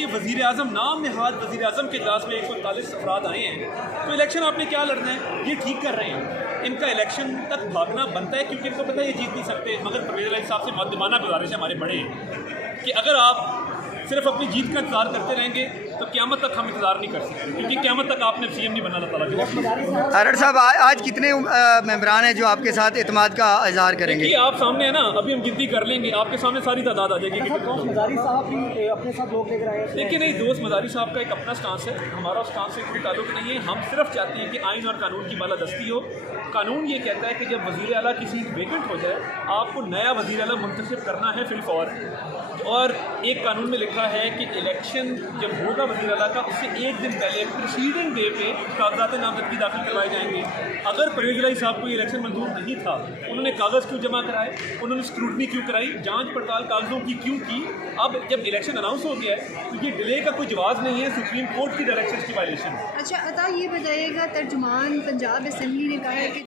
کہ وزیر اعظم نام نہاد وزیر اعظم کے اجلاس میں 141 افراد آئے ہیں، تو الیکشن آپ نے کیا لڑنا ہے؟ یہ ٹھیک کر رہے ہیں، ان کا الیکشن تک بھاگنا بنتا ہے کیونکہ ان کو پتہ ہے یہ جیت نہیں سکتے، مگر پرویز الہی صاحب سے مؤدبانہ گزارش ہے ہمارے بڑے کہ اگر آپ صرف اپنی جیت کا انتظار کرتے رہیں گے تو قیامت تک ہم انتظار نہیں کر سکتے، کیونکہ قیامت تک آپ نے سی ایم نہیں بننا اللہ تعالیٰ کے۔ ارڑ صاحب آج کتنے ممبران ہیں جو آپ کے ساتھ اعتماد کا اظہار کریں گے؟ آپ سامنے ہے نا، ابھی ہم گنتی کر لیں گے، آپ کے سامنے ساری تعداد آ جائے گی۔ مزاری صاحب بھی اپنے ساتھ لوگ لے کر آئے ہیں۔ دیکھیے نہیں، دوست مزاری صاحب کا ایک اپنا سٹانس ہے، ہمارا سٹانس سے کوئی تعلق نہیں ہے، ہم صرف چاہتے ہیں کہ آئین اور قانون کی بالادستی ہو۔ قانون یہ کہتا ہے کہ جب وزیر اعلیٰ کی سیٹ ویکنٹ ہو جائے آپ کو نیا وزیر اعلیٰ منتخب کرنا ہے فی الفور، اور ایک قانون میں لکھا ہے کہ الیکشن جب ہوگا وزیر اعلیٰ کا اس سے ایک دن پہلے پریسیڈنگ ڈے پہ کاغذات نامزدگی داخل کروائے جائیں گے۔ اگر پرویز الہی صاحب کو یہ الیکشن منظور نہیں تھا، انہوں نے کاغذ کیوں جمع کرائے، انہوں نے اسکروٹنی کیوں کرائی، جانچ پڑتال کاغذوں کی کیوں کی؟ اب جب الیکشن اناؤنس ہو گیا ہے تو یہ ڈیلے کا کوئی جواز نہیں ہے، سپریم کورٹ کی ڈائریکشنز کی وائلیشن ہے۔ اچھا عطا، یہ بتائیے گا، ترجمان پنجاب اسمبلی نے کہا ہے کہ